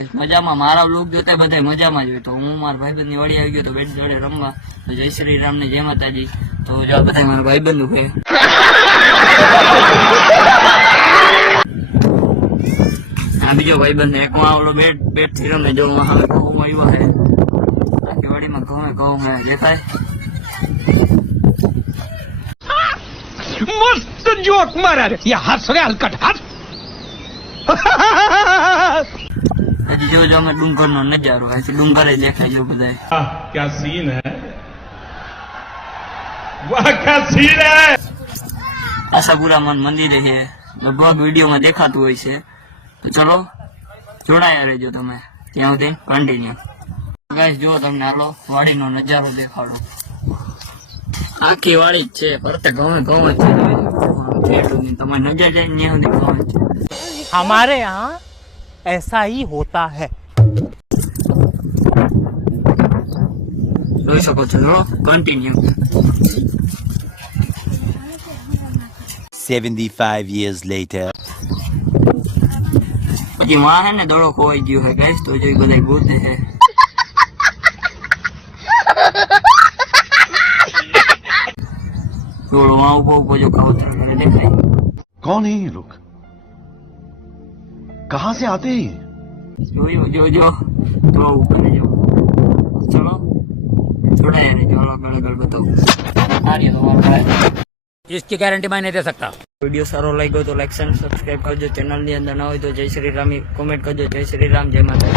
મજામાં મારા બ્લોગ જોતા બધા મજામાં જ હોય. તો હું મારા ભાઈબંધની વાડી આવી ગયો તો બેટ જોડે રમવા. તો જય શ્રી રામ ને જય માતાજી. તો જો બધા મારા ભાઈબંધો છે. આ બીજો ભાઈબંધ એક આવડો બેટ થી રમે. જો હવે ઘઉં આવ્યા છે આખી વાડીમાં. ઘઉં હે દેખાય. मस्त जोक मारा रे ये हंस रे हलकट हंस હજી જો અમે ડુંગર નો નજારો છે. ડુંગર જ દેખાય જો બધા. क्या सीन है वाह क्या सीन है આશાપુરા મંદિર છે. લગભગ વિડીયો માં દેખાતું હોય છે. તો ચલો જોડાયા રહેજો તમે ત્યાં સુધી કન્ટિન્યુ. ગાઈસ જો તમને હાલો વાડીનો નજારો દેખાડો. આખી વાડી જ છે. ફરતે ઘઉં જ છે. તમારે નજર જાય ત્યાં સુધી ઘઉં જ છે. हमारे यहाँ ऐसा ही होता है. જોઈ શકો છો. ચલો કન્ટિન્યુ. 75 years later. પછી માં હે ને દડો ખોવાઈ ગયો છે ગાઈસ. તો જોઈ બધા ગોતે છે. થોડો માં ઉભો જો ખાવ દેખાય. कौन है ये लोग कहां से आते हैं જો તો ઉપર જો. ચલો જોડાયા ને જો આગળ બતાવું. આ રહ્યો તમારો ભાઈ. इसकी गारंटी मैं नहीं दे सकता. વિડીયો સારો લાગ્યો તો લાઈક અને સબસ્ક્રાઇબ કરજો. ચેનલ ની અંદર ના હોય તો જય શ્રી રામ કોમેન્ટ કરજો. જય શ્રી રામ જય માતા.